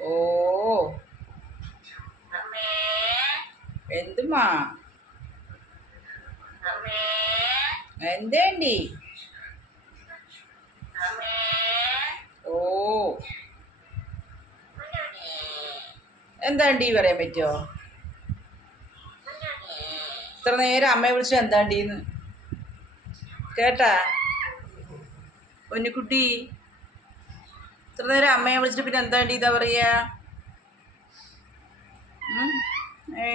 ഓ. എന്തുമാ? എന്തേണ്ടി? ഓ. എന്താണ്ടി പറയാൻ പറ്റുമോ ഇത്ര നേരം അമ്മയെ വിളിച്ച എന്താണ്ടീന്ന്? കേട്ടാ? പൊന്നുകുട്ടി. ഇത്ര നേരം അമ്മയെ വിളിച്ചിട്ട് പിന്നെ എന്താണ്ടി ഇതാ പറയാ? ഉം? ഏ?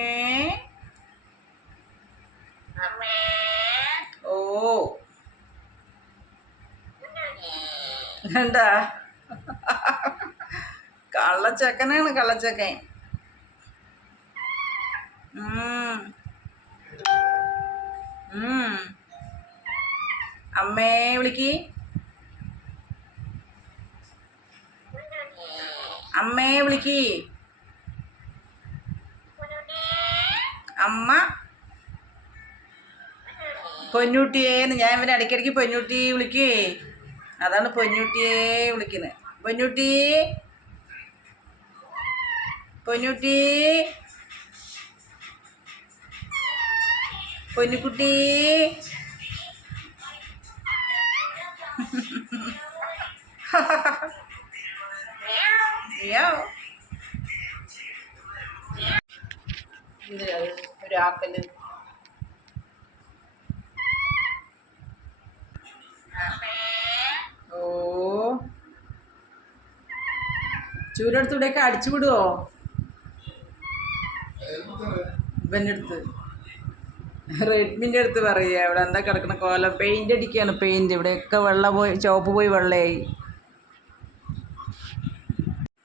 അമ്മേ ഓ. എന്താ? കള്ളച്ചക്കനാണ് കള്ളച്ചക്കൻ. അമ്മേ വിളിക്ക്. അമ്മേ വിളിക്ക്. അമ്മ. പൊന്നൂട്ടിയേന്ന് ഞാൻ ഇവരെ ഇടയ്ക്കിടയ്ക്ക് പൊന്നൂട്ടി വിളിക്കേ. അതാണ് പൊന്നൂട്ടിയെ വിളിക്കുന്നത് പൊന്നൂട്ടി. പൊന്നൂട്ടി. പൊന്നുകുട്ടി. എന്തിനാ അത് ഒരാക്കൽ ഓ. ചൂലെടുത്തൂടെയൊക്കെ അടിച്ചു വിടുവോ? അടുത്ത് റെഡ്മിന്റെ അടുത്ത് പറയുക. ഇവിടെ എന്താ കിടക്കണ? കോലം പെയിന്റ് അടിക്കുകയാണ്. പെയിന്റ്. ഇവിടെയൊക്കെ വെള്ളം പോയി ചോപ്പ് പോയി വെള്ളയായി.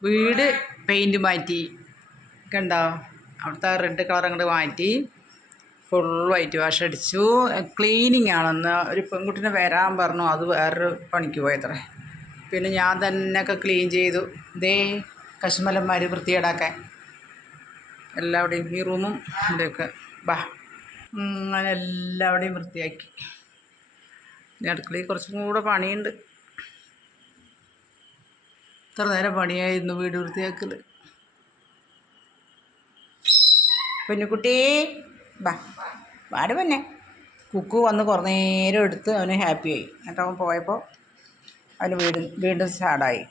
വീട് പെയിന്റ് മാറ്റി. കണ്ടോ? അവിടുത്തെ റെഡ് കളർ അങ്ങോട്ട് മാറ്റി ഫുൾ വൈറ്റ് വാഷ് അടിച്ചു. ക്ലീനിങ് ആണെന്ന് ഒരു പെൺകുട്ടീനെ വരാൻ പറഞ്ഞു. അത് വേറൊരു പണിക്ക് പോയത്രേ. പിന്നെ ഞാൻ തന്നെ ഒക്കെ ക്ലീൻ ചെയ്തു. ഇതേ കശുമലന്മാർ വൃത്തികേടാക്കാൻ. എല്ലാവിടെയും ഈ റൂമും ഇവിടെയൊക്കെ. ബാ അങ്ങനെ എല്ലാവിടെയും വൃത്തിയാക്കി. അടുക്കളയിൽ കുറച്ചും കൂടെ പണിയുണ്ട്. ഇത്ര നേരം പണിയായിരുന്നു വീട് വൃത്തിയാക്കൽ കുഞ്ഞുകുട്ടി ബാ. വാട് പിന്നെ. കുക്കു വന്ന് കുറേ നേരം എടുത്ത് അവന് ഹാപ്പിയായി എന്നിട്ട് അവൻ പോയപ്പോൾ അവന് വീണ്ടും വീണ്ടും സാഡായി